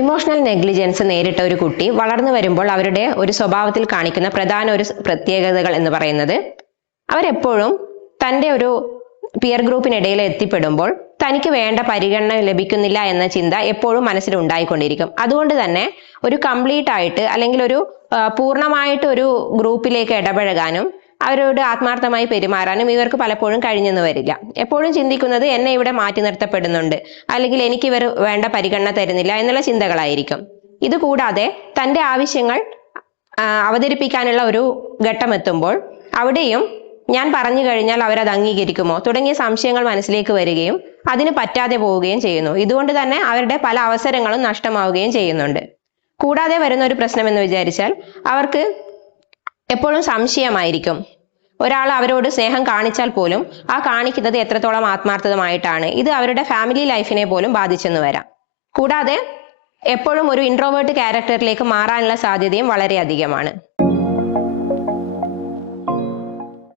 Emotional negligence നേരിട്ട ഒരു കുട്ടി വളർന്നു വരുമ്പോൾ അവരുടെ ഒരു സ്വഭാവത്തിൽ കാണിക്കുന്ന പ്രധാന പ്രത്യേകതകൾ എന്ന് പറയുന്നത് അവരെപ്പോഴും തൻ്റെ ഒരു പിയർ ഗ്രൂപ്പിനിടയിൽ എത്തിപ്പെടുമ്പോൾ തനിക്ക് വേണ്ട പരിഗണന ലഭിക്കുന്നില്ല എന്ന ചിന്ത എപ്പോഴും മനസ്സിൽ ഉണ്ടായിക്കൊണ്ടിരിക്കും. അതുകൊണ്ട് തന്നെ ഒരു കംപ്ലീറ്റ് ആയിട്ട് അല്ലെങ്കിൽ ഒരു പൂർണ്ണമായിട്ട് ഒരു ഗ്രൂപ്പിലേക്ക് ഇടപഴകാനും അവരോട് ആത്മാർത്ഥമായി പെരുമാറാനും ഇവർക്ക് പലപ്പോഴും കഴിഞ്ഞെന്ന് വരില്ല. എപ്പോഴും ചിന്തിക്കുന്നത് എന്നെ ഇവിടെ മാറ്റി നിർത്തപ്പെടുന്നുണ്ട്, അല്ലെങ്കിൽ എനിക്ക് ഇവർ വേണ്ട പരിഗണന തരുന്നില്ല എന്നുള്ള ചിന്തകളായിരിക്കും. ഇത് കൂടാതെ തൻ്റെ ആവശ്യങ്ങൾ അവതരിപ്പിക്കാനുള്ള ഒരു ഘട്ടം എത്തുമ്പോൾ അവിടെയും ഞാൻ പറഞ്ഞു കഴിഞ്ഞാൽ അവരത് അംഗീകരിക്കുമോ തുടങ്ങിയ സംശയങ്ങൾ മനസ്സിലേക്ക് വരികയും അതിന് പറ്റാതെ പോവുകയും ചെയ്യുന്നു. ഇതുകൊണ്ട് തന്നെ അവരുടെ പല അവസരങ്ങളും നഷ്ടമാവുകയും ചെയ്യുന്നുണ്ട്. കൂടാതെ വരുന്ന ഒരു പ്രശ്നം എന്ന് വിചാരിച്ചാൽ അവർക്ക് എപ്പോഴും സംശയമായിരിക്കും. ഒരാൾ അവരോട് സ്നേഹം കാണിച്ചാൽ പോലും ആ കാണിക്കുന്നത് എത്രത്തോളം ആത്മാർത്ഥമായിട്ടാണ്. ഇത് അവരുടെ ഫാമിലി ലൈഫിനെ പോലും ബാധിച്ചെന്ന് വരാം. കൂടാതെ എപ്പോഴും ഒരു ഇൻട്രോവേർട്ട് ക്യാരക്ടറിലേക്ക് മാറാനുള്ള സാധ്യതയും വളരെ അധികമാണ്.